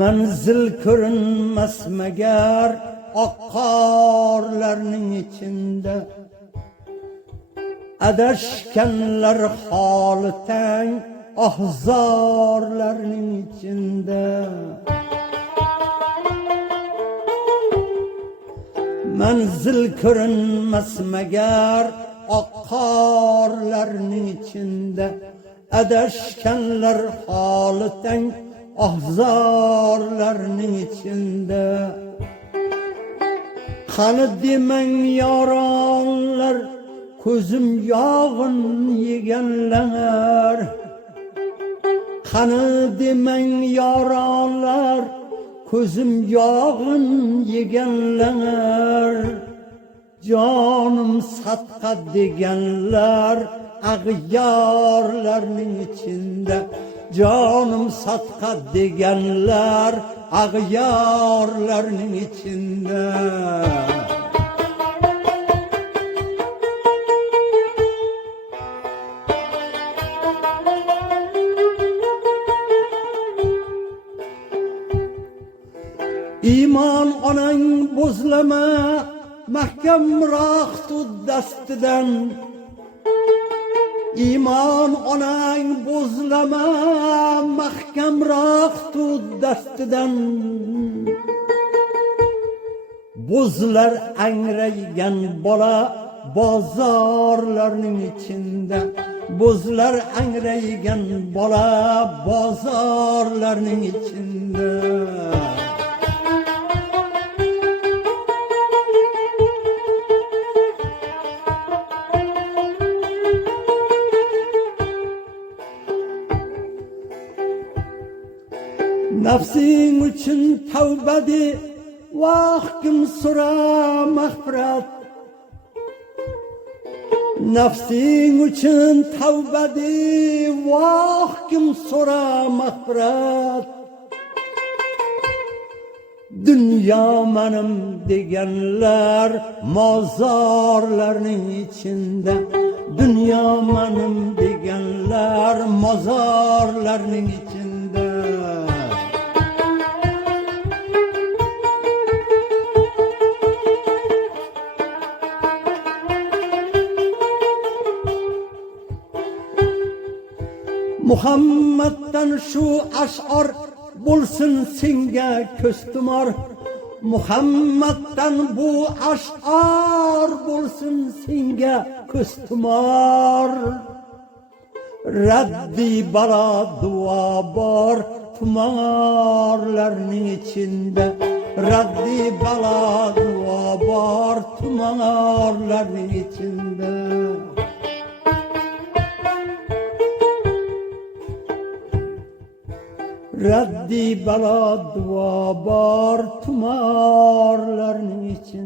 manzil ko'rinmas magar oqqorlarning içinde. Adashganlar holi tang ahzorlarning içinde. Manzil ko'rinmas magar oqqorlarning içinde. Adashganlar holi tang ahzorlarning içinde. Qani demang yoronlar, ko'zim yog'in yeganlar. Qani demang yoronlar, ko'zim yog'in yeganlar. Jonim sadqa deganlar ag'yorlarning içinde. Jonim sadqa deganlar ag'yorlarning içinde. İman onang bozlama, mahkamroq tut dastidan. İman onang bozlama, mahkamroq tut dastidan. Bozlar angraygan bola bozorlarning içinde. Bozlar angraygan bola bozorlarning içinde. Nafsing uchun tavba de, vaqtim so'ra mag'firat. Nafsing uchun tavba de, vaqtim so'ra mag'firat. Dünya menim deganlar mozorlarning içinde. Dünya menim deganlar mozorlarning içinde. Muhammaddan şu ash'or bo'lsin senga ko'stumor. Muhammaddan bu ash'or bo'lsin senga ko'stumor. Raddi balo duo bor tumorlarning içinde. Raddi balo duo bor tumorlarning içinde. Raddi balo duo bor tumorlarning içinde.